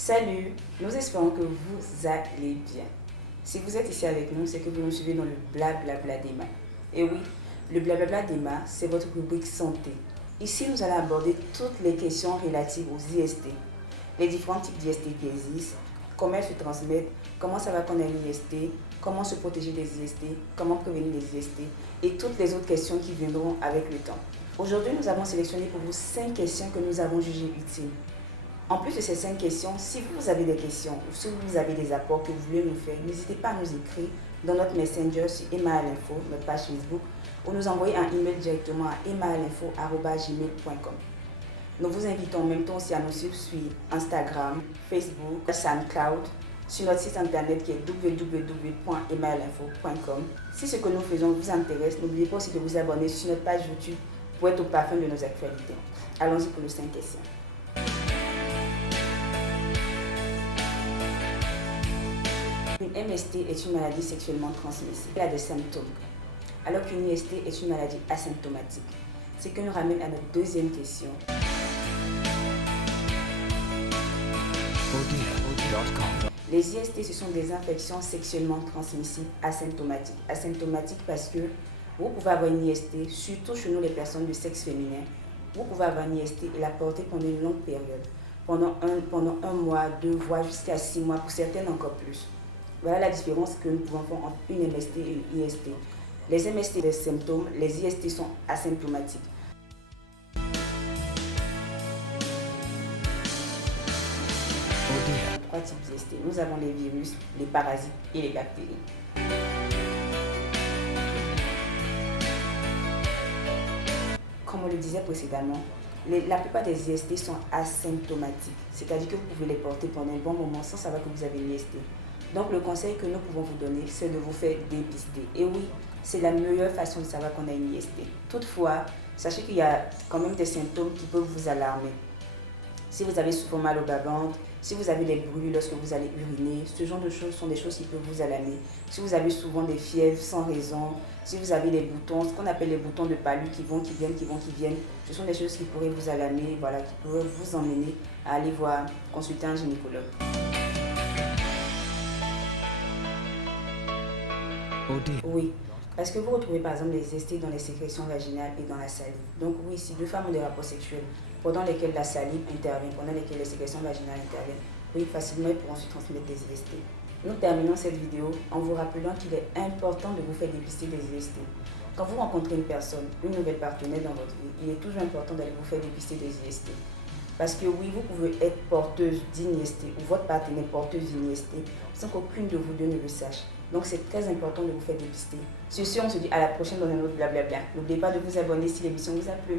Salut, nous espérons que vous allez bien. Si vous êtes ici avec nous, c'est que vous nous suivez dans le blablabla d'Emma. Et oui, le blablabla d'Emma, c'est votre rubrique santé. Ici, nous allons aborder toutes les questions relatives aux IST, les différents types d'IST qui existent, comment elles se transmettent, comment ça va qu'on a une IST, comment se protéger des IST, comment prévenir les IST et toutes les autres questions qui viendront avec le temps. Aujourd'hui, nous avons sélectionné pour vous 5 questions que nous avons jugées utiles. En plus de ces 5 questions, si vous avez des questions ou si vous avez des apports que vous voulez nous faire, n'hésitez pas à nous écrire dans notre Messenger sur Emma-Info, notre page Facebook, ou nous envoyer un email directement à emma-info@gmail.com. Nous vous invitons en même temps aussi à nous suivre sur Instagram, Facebook, SoundCloud, sur notre site internet qui est www.emma-info.com. Si ce que nous faisons vous intéresse, n'oubliez pas aussi de vous abonner sur notre page YouTube pour être au parfum de nos actualités. Allons-y pour les 5 questions. Une MST est une maladie sexuellement transmissible. Elle a des symptômes, alors qu'une IST est une maladie asymptomatique. Ce qui nous ramène à notre deuxième question. Les IST, ce sont des infections sexuellement transmissibles asymptomatiques. Asymptomatiques parce que vous pouvez avoir une IST, surtout chez nous les personnes de sexe féminin, vous pouvez avoir une IST et la porter pendant une longue période, pendant un mois, 2 voire jusqu'à 6 mois, pour certaines encore plus. Voilà la différence que nous pouvons faire entre une MST et une IST. Les MST ont des symptômes, les IST sont asymptomatiques. Trois types d'IST. Nous avons les virus, les parasites et les bactéries. Comme on le disait précédemment, la plupart des IST sont asymptomatiques, c'est-à-dire que vous pouvez les porter pendant un bon moment sans savoir que vous avez une IST. Donc le conseil que nous pouvons vous donner, c'est de vous faire dépister. Et oui, c'est la meilleure façon de savoir qu'on a une IST. Toutefois, sachez qu'il y a quand même des symptômes qui peuvent vous alarmer. Si vous avez souvent mal au bas-ventre, si vous avez des brûlures lorsque vous allez uriner, ce genre de choses sont des choses qui peuvent vous alarmer. Si vous avez souvent des fièvres sans raison, si vous avez des boutons, ce qu'on appelle les boutons de palu qui vont, qui viennent, ce sont des choses qui pourraient vous alarmer, voilà, qui pourraient vous emmener à aller consulter un gynécologue. Oui, parce que vous retrouvez par exemple les IST dans les sécrétions vaginales et dans la salive. Donc oui, si deux femmes ont des rapports sexuels pendant lesquels la salive intervient, pendant lesquels les sécrétions vaginales interviennent, oui, facilement ils pourront se transmettre des IST. Nous terminons cette vidéo en vous rappelant qu'il est important de vous faire dépister des IST. Quand vous rencontrez une personne, une nouvelle partenaire dans votre vie, il est toujours important d'aller vous faire dépister des IST. Parce que oui, vous pouvez être porteuse d'une IST ou votre partenaire porteuse d'une IST sans qu'aucune de vous deux ne le sache. Donc c'est très important de vous faire dépister. Sur ce, on se dit à la prochaine dans un autre blablabla. N'oubliez pas de vous abonner si l'émission vous a plu.